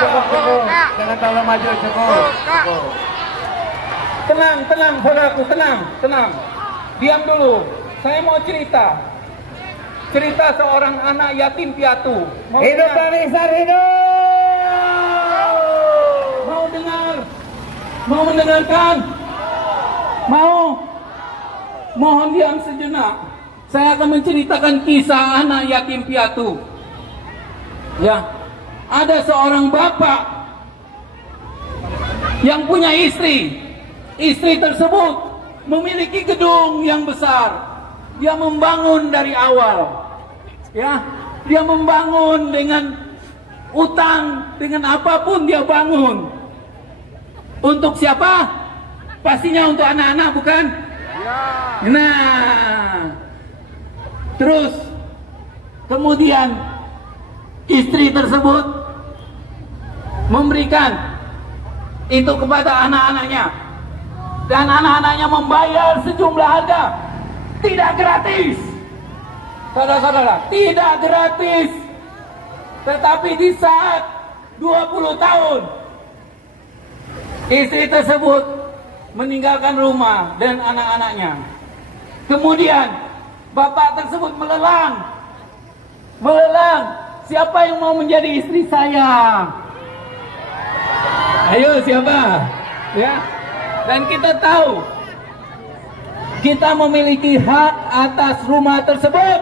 Cukup. Jangan terlalu maju, cukup. Tenang, saudaraku, tenang. Diam dulu. Saya mau cerita seorang anak yatim piatu. Hidup Barisan, hidup! Mau mendengarkan? Mohon diam sejenak. Saya akan menceritakan kisah anak yatim piatu. Ya, ada seorang bapak yang punya istri. Istri tersebut memiliki gedung yang besar. Dia membangun dari awal. Ya, dia membangun dengan utang, dengan apapun dia bangun. Untuk siapa? Pastinya untuk anak-anak, bukan? Ya. Nah, terus kemudian istri tersebut memberikan itu kepada anak-anaknya, dan anak-anaknya membayar sejumlah harga. Tidak gratis, saudara-saudara, tidak gratis. Tetapi di saat 20 tahun istri tersebut meninggalkan rumah dan anak-anaknya. Kemudian bapak tersebut melelang. Siapa yang mau menjadi istri saya? Ayo, siapa? Ya. Dan kita tahu kita memiliki hak atas rumah tersebut.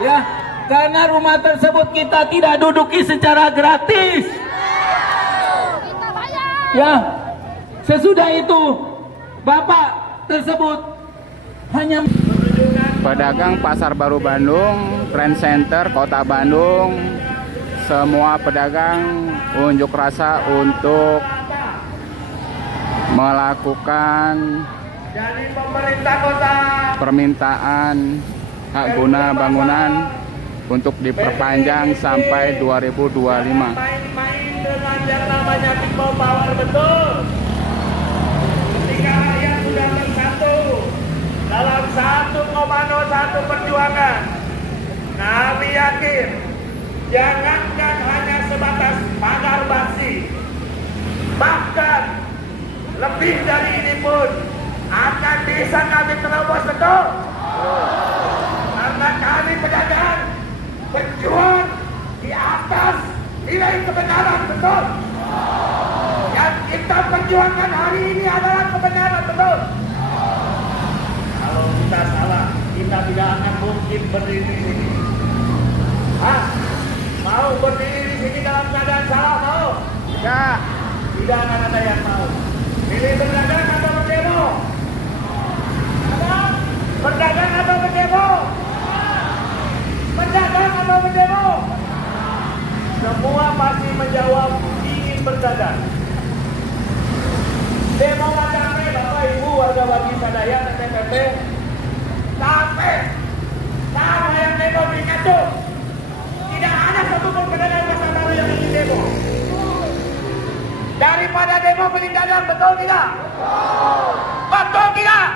Ya, karena rumah tersebut kita tidak duduki secara gratis. Ya, sesudah itu bapak tersebut hanya pedagang Pasar Baru Bandung, Trend Center, Kota Bandung, semua pedagang unjuk rasa untuk melakukan Dari pemerintah kota permintaan hak guna bangunan untuk diperpanjang sampai 2025. main-main dengan yang namanya people power, betul. Ketika rakyat sudah bersatu dalam satu komando, satu perjuangan, kami yakin jangankan hanya sebatas pagar basi, bahkan lebih dari ini pun akan bisa kami terobos, betul. Karena kami pedagang berjuang di atas nilai kebenaran, betul. Yang kita perjuangkan hari ini adalah kebenaran, betul. Kalau kita salah, kita tidak akan mungkin berdiri di sini. Mau berdiri di sini dalam keadaan salah, mau? Tidak akan ada yang mau. Pilih berdagang atau berdemo? Berdagang atau berdemo? Berdagang atau berdemo? Semua pasti menjawab ingin berdagang. Demo capek, Bapak Ibu warga Wagi Sadaya dan TPP. Capek. Sama yang demo di Kacung. Tidak ada satupun pedagang Pasar Baru yang ingin demo. Daripada demo beli dagang, betul tidak? Betul tidak?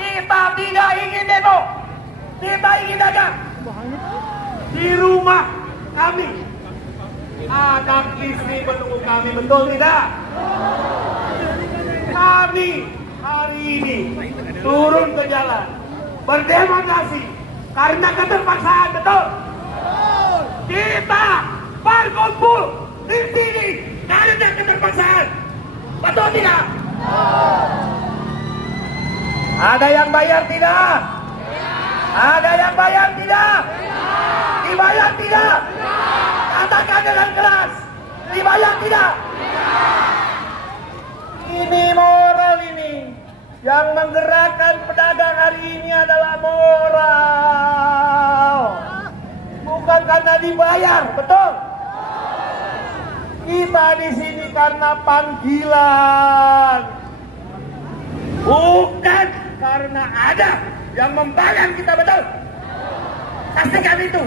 Kita tidak ingin demo. Kita ingin dagang. Di rumah kami anak istri menunggu kami, betul tidak? Kami hari ini turun ke jalan berdemonstrasi karena keterpaksaan, betul? Kita berkumpul di sini karena keterpaksaan, betul tidak? Ada yang bayar tidak? Ada yang bayar tidak? Dibayar tidak? Katakan dengan keras, dibayar tidak? Ini moral ini. Yang menggerakkan pedagang hari ini adalah moral. Bukan karena dibayar, betul? Kita di sini karena panggilan. Bukan karena ada yang membayar kita, betul? Pastikan itu.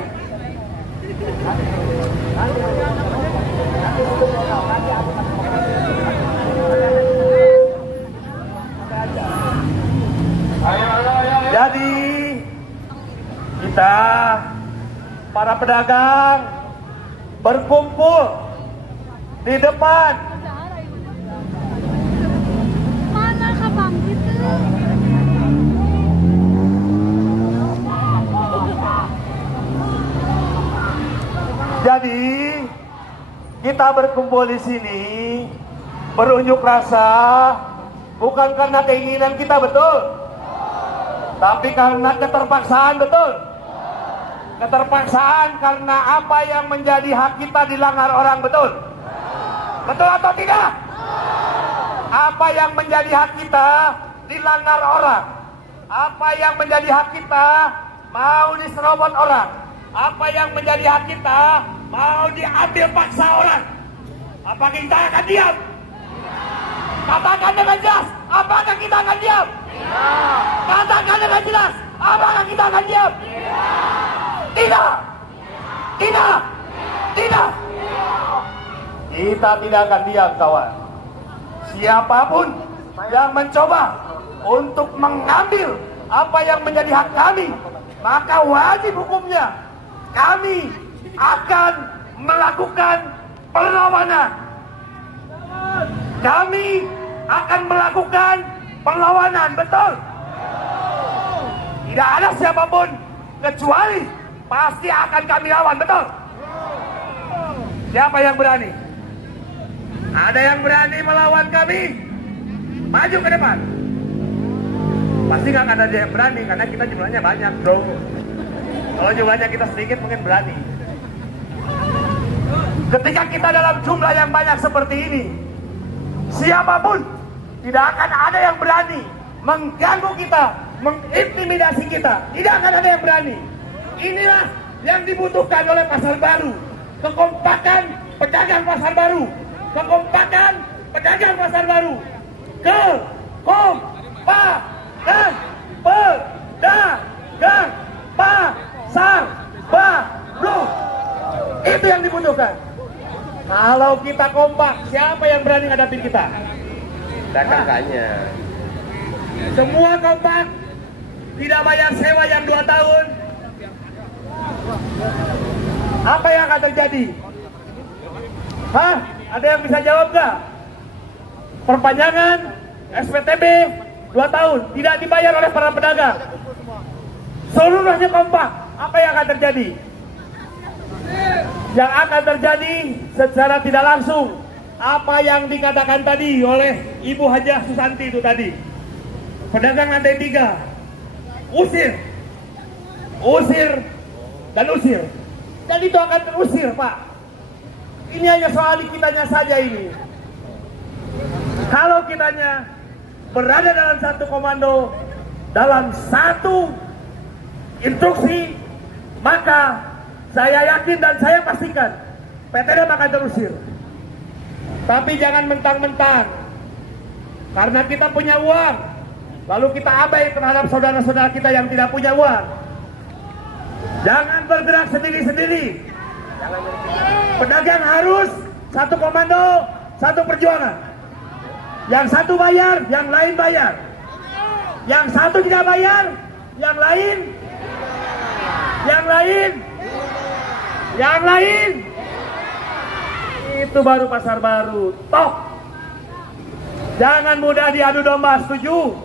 Jadi kita para pedagang berkumpul di depan mana kabang gitu. Jadi kita berkumpul di sini berunjuk rasa bukan karena keinginan kita, betul, tapi karena keterpaksaan, betul. Keterpaksaan karena apa yang menjadi hak kita dilanggar orang, betul. Betul atau tidak? Apa yang menjadi hak kita dilanggar orang. Apa yang menjadi hak kita mau diserobot orang. Apa yang menjadi hak kita mau diambil paksa orang. Apakah kita akan diam? Katakan dengan jelas, apakah kita akan diam? Katakan dengan jelas, apakah kita akan diam? Tidak. Tidak. Tidak. Kita tidak akan diam, kawan. Siapapun yang mencoba untuk mengambil apa yang menjadi hak kami, maka wajib hukumnya kami akan melakukan perlawanan. Kami akan melakukan perlawanan, betul? Tidak ada siapapun kecuali pasti akan kami lawan, betul? Siapa yang berani? Ada yang berani melawan kami? Maju ke depan. Pasti nggak ada yang berani karena kita jumlahnya banyak, bro. Kalau jumlahnya kita sedikit mungkin berani. Ketika kita dalam jumlah yang banyak seperti ini, siapapun tidak akan ada yang berani mengganggu kita, mengintimidasi kita. Tidak akan ada yang berani. Inilah yang dibutuhkan oleh pasar baru. Kekompakan pedagang pasar baru. Kekompakan pedagang pasar baru. Kekompakan pedagang pasar baru. Itu yang dibutuhkan. Kalau kita kompak, siapa yang berani ngadapin kita? Kakaknya. Semua kompak, tidak bayar sewa yang 2 tahun. Apa yang akan terjadi? Hah? Ada yang bisa jawab gak? Perpanjangan SPTB 2 tahun tidak dibayar oleh para pedagang. Seluruhnya kompak. Apa yang akan terjadi? Yang akan terjadi secara tidak langsung apa yang dikatakan tadi oleh Ibu Hajah Susanti itu tadi. Pedagang lantai 3 usir, usir, dan usir. Dan itu akan terusir, Pak. Ini hanya soal kitanya saja ini. Kalau kitanya berada dalam satu komando, dalam satu instruksi, maka saya yakin dan saya pastikan PTDAM akan terusir. Tapi jangan mentang-mentang karena kita punya uang, lalu kita abai terhadap saudara-saudara kita yang tidak punya uang. Jangan bergerak sendiri-sendiri. Pedagang harus satu komando, satu perjuangan. Yang satu bayar, yang lain bayar. Yang satu tidak bayar, yang lain. Itu baru pasar baru. Tok. Jangan mudah diadu domba, setuju?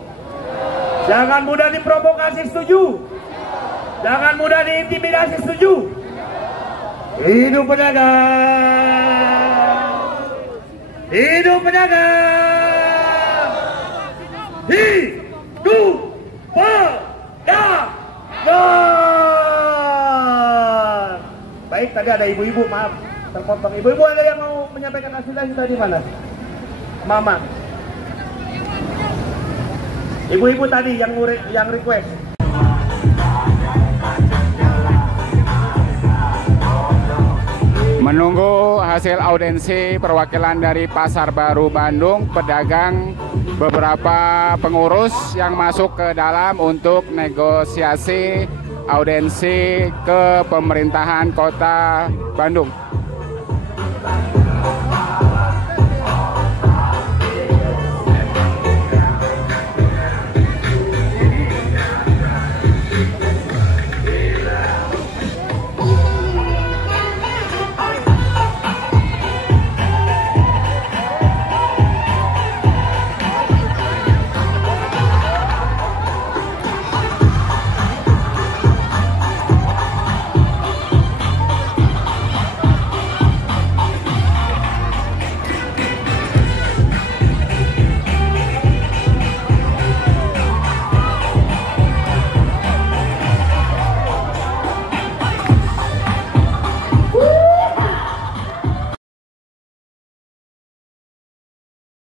Jangan mudah diprovokasi, setuju? Jangan mudah diintimidasi, setuju? Hidup pedagang! Hidup pedagang! Hidup pedagang! Baik, tadi ada ibu-ibu, maaf terpotong. Ibu-ibu ada yang mau menyampaikan aspirasi tadi mana? Mama. Ibu-ibu tadi yang request. Menunggu hasil audensi perwakilan dari Pasar Baru Bandung, pedagang, beberapa pengurus yang masuk ke dalam untuk negosiasi audensi ke pemerintahan Kota Bandung.